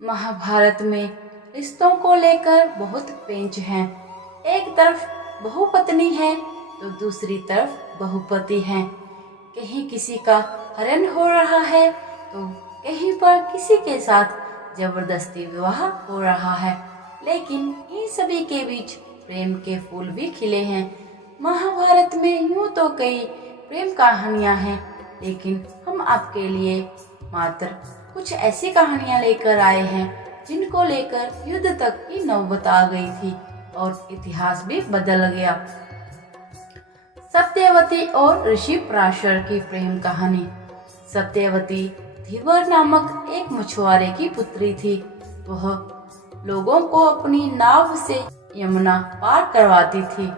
महाभारत में रिश्तों को लेकर बहुत पेंच हैं। एक तरफ बहुपत्नी है तो दूसरी तरफ बहुपति है। कहीं किसी का हरण हो रहा है तो कहीं पर किसी के साथ जबरदस्ती विवाह हो रहा है। लेकिन इन सभी के बीच प्रेम के फूल भी खिले हैं। महाभारत में यूं तो कई प्रेम कहानियां हैं, लेकिन हम आपके लिए मात्र कुछ ऐसी कहानियां लेकर आए हैं जिनको लेकर युद्ध तक की नौबत आ गई थी और इतिहास भी बदल गया। सत्यवती और ऋषि पराशर की प्रेम कहानी। सत्यवती धीवर नामक एक मछुआरे की पुत्री थी। वह लोगों को अपनी नाव से यमुना पार करवाती थी।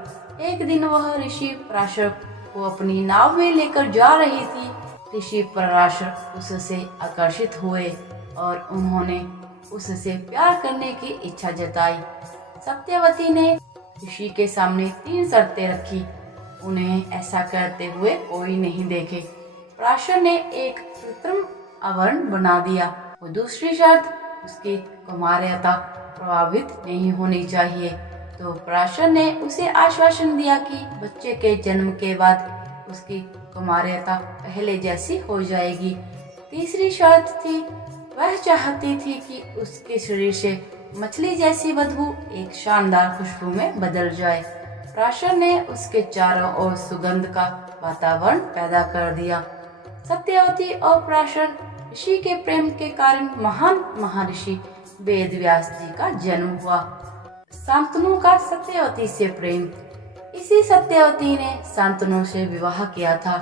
एक दिन वह ऋषि पराशर को अपनी नाव में लेकर जा रही थी। ऋषि पराशर उससे आकर्षित हुए और उन्होंने उससे प्यार करने की इच्छा जताई। सत्यवती ने ऋषि के सामने 3 शर्तें रखी। उन्हें ऐसा करते हुए कोई नहीं देखे। पराशर ने एक कृत्रिम आवरण बना दिया। वो दूसरी शर्त, उसकी कुमार्यता प्रभावित नहीं होनी चाहिए। तो पराशर ने उसे आश्वासन दिया कि बच्चे के जन्म के बाद उसकी कुमार्यता पहले जैसी हो जाएगी। तीसरी शर्त थी, वह चाहती थी कि उसके शरीर से मछली जैसी बदबू एक शानदार खुशबू में बदल जाए। पराशर ने उसके चारों ओर सुगंध का वातावरण पैदा कर दिया। सत्यवती और पराशर ऋषि के प्रेम के कारण महान महर्षि वेद व्यास जी का जन्म हुआ। शांतनु का सत्यवती से प्रेम। इसी सत्यवती ने शांतनु से विवाह किया था।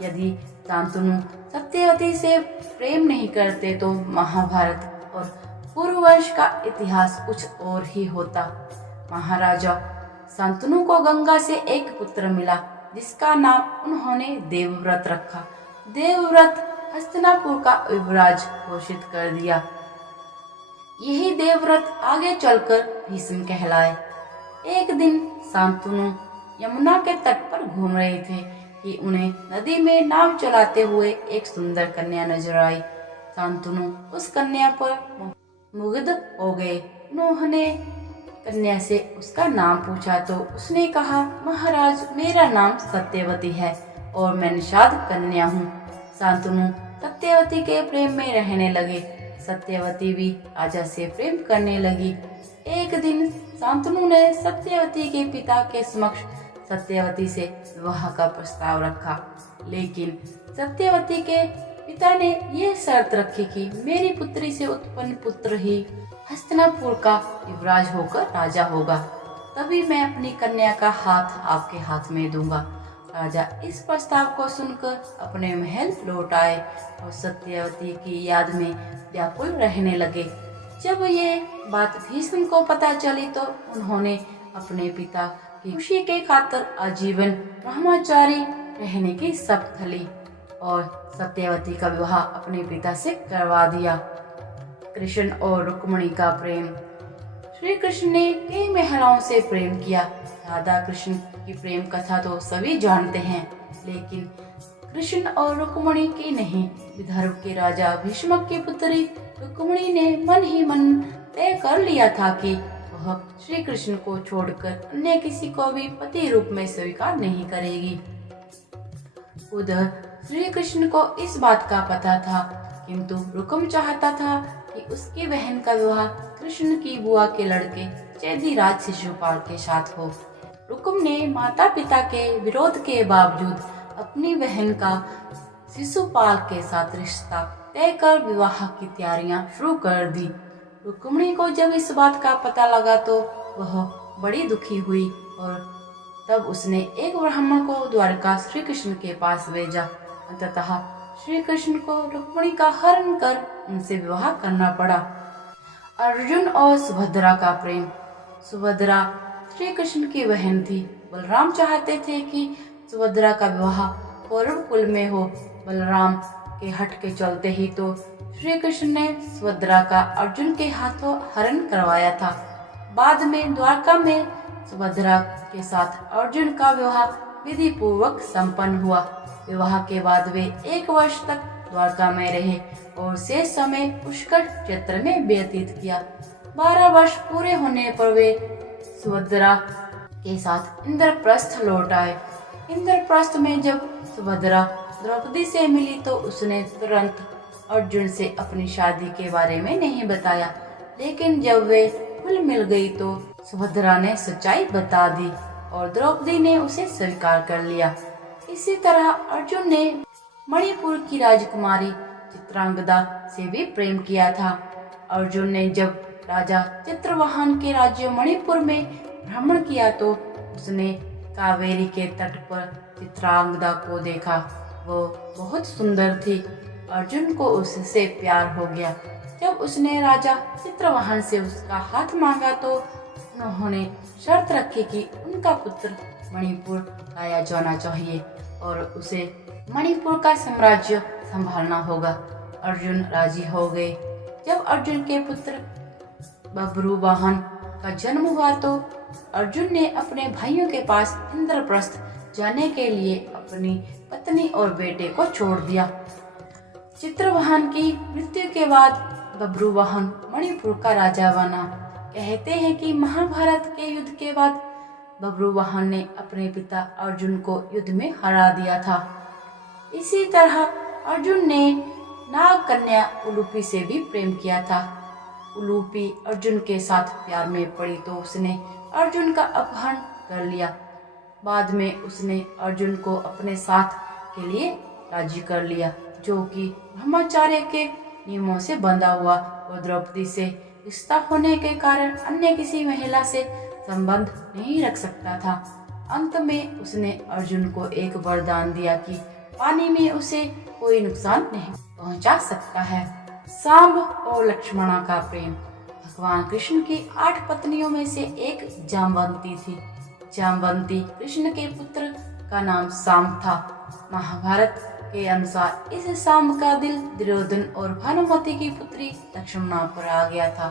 यदि शांतनु सत्यवती से प्रेम नहीं करते तो महाभारत और पूर्ववंश का इतिहास कुछ और ही होता। महाराजा शांतनु को गंगा से एक पुत्र मिला जिसका नाम उन्होंने देवव्रत रखा। देवव्रत हस्तिनापुर का युवराज घोषित कर दिया। यही देवव्रत आगे चलकर भीष्म कहलाए। एक दिन शांतनु यमुना के तट पर घूम रहे थे कि उन्हें नदी में नाव चलाते हुए एक सुंदर कन्या नजर आई। शांतनु उस कन्या पर मुग्ध हो गए। उन्होंने कन्या से उसका नाम पूछा तो उसने कहा, महाराज मेरा नाम सत्यवती है और मैं निषाद कन्या हूँ। शांतनु सत्यवती के प्रेम में रहने लगे। सत्यवती भी राजा से प्रेम करने लगी। एक दिन शांतनु ने सत्यवती के पिता के समक्ष सत्यवती से विवाह का प्रस्ताव रखा, लेकिन सत्यवती के पिता ने यह शर्त रखी कि मेरी पुत्री से उत्पन्न पुत्र ही हस्तिनापुर का युवराज होकर राजा होगा, तभी मैं अपनी कन्या का हाथ आपके हाथ में दूंगा। राजा इस प्रस्ताव को सुनकर अपने महल लौट आए और सत्यवती की याद में व्याकुल रहने लगे। जब ये बात भीष्म को पता चली तो उन्होंने अपने पिता की खुशी के खातिर आजीवन ब्रह्मचारी रहने की शपथ ली और सत्यवती का विवाह अपने पिता से करवा दिया। कृष्ण और रुक्मिणी का प्रेम। श्री कृष्ण ने कई महिलाओं से प्रेम किया। राधा कृष्ण की प्रेम कथा तो सभी जानते हैं, लेकिन कृष्ण और रुक्मिणी की नहीं। विदर्भ के राजा भीष्म की पुत्री रुक्मिणी ने मन ही मन तय कर लिया था कि वह श्री कृष्ण को छोड़कर अन्य किसी को भी पति रूप में स्वीकार नहीं करेगी। उधर श्री कृष्ण को इस बात का पता था, किंतु रुक्म चाहता था कि उसकी बहन का विवाह कृष्ण की बुआ के लड़के चेदीराज शिशुपाल के साथ हो। रुक्म ने माता पिता के विरोध के बावजूद अपनी बहन का शिशुपाल के साथ रिश्ता तय कर विवाह की तैयारियां शुरू कर दी। रुक्मिणी को जब इस बात का पता लगा तो वह बड़ी दुखी हुई और तब उसने एक ब्राह्मण को द्वारका श्री कृष्ण के पास भेजा। अंततः श्री कृष्ण को रुक्मिणी का हरण कर उनसे विवाह करना पड़ा। अर्जुन और सुभद्रा का प्रेम। सुभद्रा श्री कृष्ण की बहन थी। बलराम चाहते थे कि सुभद्रा का विवाह कौरव कुल में हो। बलराम के हट के चलते ही तो श्री कृष्ण ने सुभद्रा का अर्जुन के हाथों हरण करवाया था। बाद में द्वारका में सुभद्रा के साथ अर्जुन का विवाह विधि पूर्वक संपन्न हुआ। विवाह के बाद वे 1 वर्ष तक द्वारका में रहे और शेष समय पुष्कर क्षेत्र में व्यतीत किया। 12 वर्ष पूरे होने पर वे सुभद्रा के साथ इंद्रप्रस्थ लौट आए। इंद्रप्रस्थ में जब सुभद्रा द्रौपदी से मिली तो उसने तुरंत अर्जुन से अपनी शादी के बारे में नहीं बताया, लेकिन जब वे खुल मिल गई तो सुभद्रा ने सच्चाई बता दी और द्रौपदी ने उसे स्वीकार कर लिया। इसी तरह अर्जुन ने मणिपुर की राजकुमारी चित्रांगदा से भी प्रेम किया था। अर्जुन ने जब राजा चित्रवाहन के राज्य मणिपुर में भ्रमण किया तो उसने कावेरी के तट पर चित्रांगदा को देखा। वो बहुत सुंदर थी। अर्जुन को उससे प्यार हो गया। जब उसने राजा चित्रवाहन से उसका हाथ मांगा तो उन्होंने शर्त रखी कि उनका पुत्र मणिपुर लाया जाना चाहिए और उसे मणिपुर का साम्राज्य संभालना होगा। अर्जुन राजी हो गए। जब अर्जुन के पुत्र बभ्रुवाहन का जन्म हुआ तो अर्जुन ने अपने भाइयों के पास इंद्रप्रस्थ जाने के लिए अपनी पत्नी और बेटे को छोड़ दिया। चित्रवाहन की मृत्यु के बाद बभ्रुवाहन मणिपुर का राजा बना। कहते हैं कि महाभारत के युद्ध के बाद बभ्रुवाहन ने अपने पिता अर्जुन को युद्ध में हरा दिया था। इसी तरह अर्जुन ने नाग कन्या उलूपी से भी प्रेम किया था। उलूपी अर्जुन के साथ प्यार में पड़ी तो उसने अर्जुन का अपहरण कर लिया। बाद में उसने अर्जुन को अपने साथ के लिए राजी कर लिया, जो कि ब्रह्मचर्य के नियमों से बंधा हुआ और द्रौपदी से रिश्ता होने के कारण अन्य किसी महिला से संबंध नहीं रख सकता था। अंत में उसने अर्जुन को एक वरदान दिया कि पानी में उसे कोई नुकसान नहीं पहुंचा सकता है। सांब और लक्ष्मणा का प्रेम। भगवान कृष्ण की 8 पत्नियों में से एक जाम्बवती थी। जाम्बवती कृष्ण के पुत्र का नाम सांब था। महाभारत के अनुसार इस सांब का दिल दुर्योधन और भानुमति की पुत्री लक्ष्मणा पर आ गया था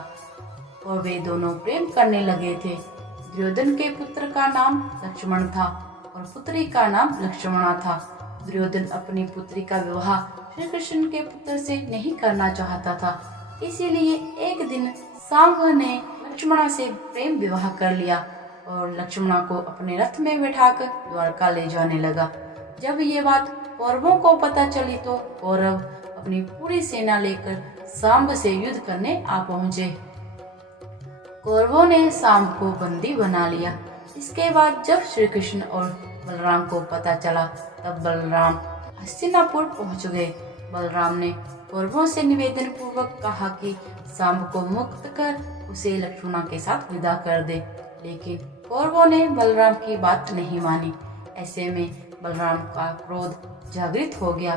और वे दोनों प्रेम करने लगे थे। दुर्योधन के पुत्र का नाम लक्ष्मण था और पुत्री का नाम लक्ष्मणा था। दुर्योधन अपनी पुत्री का विवाह श्री कृष्ण के पुत्र से नहीं करना चाहता था, इसीलिए एक दिन सांब ने लक्ष्मणा से प्रेम विवाह कर लिया और लक्ष्मणा को अपने रथ में बैठाकर द्वारका ले जाने लगा। जब ये बात कौरवों को पता चली तो कौरव अपनी पूरी सेना लेकर सांब से युद्ध करने आ पहुंचे। कौरवों ने सांब को बंदी बना लिया। इसके बाद जब श्री कृष्ण और बलराम को पता चला तब बलराम हस्तिनापुर पहुंच गए। बलराम ने कौरवों से निवेदन पूर्वक कहा कि सांब को मुक्त कर उसे लक्ष्मणा के साथ विदा कर दे, लेकिन कौरवों ने बलराम की बात नहीं मानी। ऐसे में बलराम का क्रोध जागृत हो गया।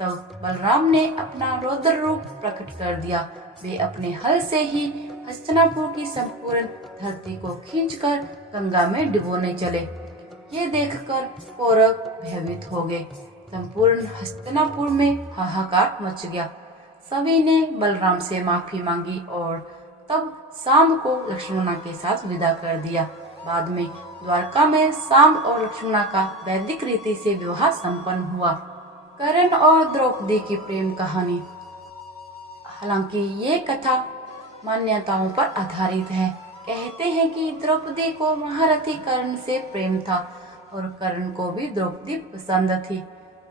तब बलराम ने अपना रौद्र रूप प्रकट कर दिया। वे अपने हल से ही हस्तिनापुर की संपूर्ण धरती को खींचकर गंगा में डुबोने चले। ये देखकर कौरव भयभीत हो गए। संपूर्ण हस्तिनापुर में हाहाकार मच गया। सभी ने बलराम से माफी मांगी और तब सांब को लक्ष्मणा के साथ विदा कर दिया। बाद में द्वारका में सांब और लक्ष्मणा का वैदिक रीति से विवाह संपन्न हुआ। कर्ण और द्रौपदी की प्रेम कहानी। हालांकि ये कथा मान्यताओं पर आधारित है। कहते हैं कि द्रौपदी को महारथी कर्ण से प्रेम था और कर्ण को भी द्रौपदी पसंद थी।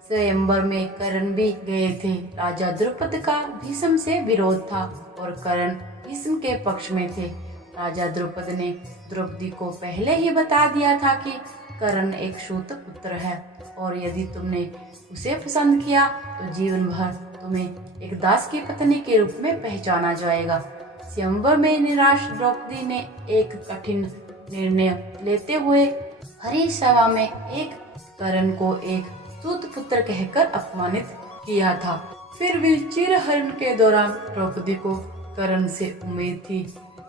स्वयंवर में कर्ण भी गए थे। राजा द्रुपद का भीष्म से विरोध था और कर्ण भीष्म के पक्ष में थे। राजा द्रुपद ने द्रौपदी को पहले ही बता दिया था कि कर्ण एक सूत पुत्र है और यदि तुमने उसे पसंद किया तो जीवन भर तुम्हें एक दास की पत्नी के रूप में पहचाना जाएगा। स्वयंवर में निराश द्रौपदी ने एक कठिन निर्णय लेते हुए हरी सभा में एक कर्ण को एक सूत पुत्र कहकर अपमानित किया था। फिर भी चिरहरण के दौरान द्रौपदी को कर्ण से उम्मीद थी,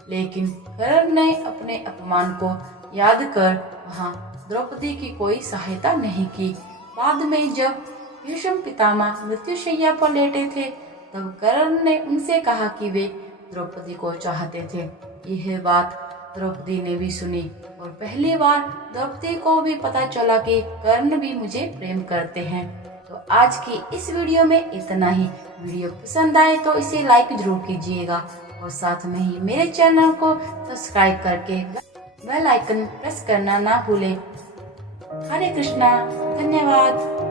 लेकिन कर्ण ने अपने अपमान को याद कर वहां द्रौपदी की कोई सहायता नहीं की। बाद में जब भीष्म पितामह मृत्युशैया पर लेटे थे तब कर्ण ने उनसे कहा कि वे द्रौपदी को चाहते थे। यह बात द्रौपदी ने भी सुनी और पहली बार द्रौपदी को भी पता चला कि कर्ण भी मुझे प्रेम करते हैं। तो आज की इस वीडियो में इतना ही। वीडियो पसंद आए तो इसे लाइक जरूर कीजिएगा और साथ में ही मेरे चैनल को सब्सक्राइब करके बेल आइकन प्रेस करना ना भूलें। हरे कृष्णा, धन्यवाद।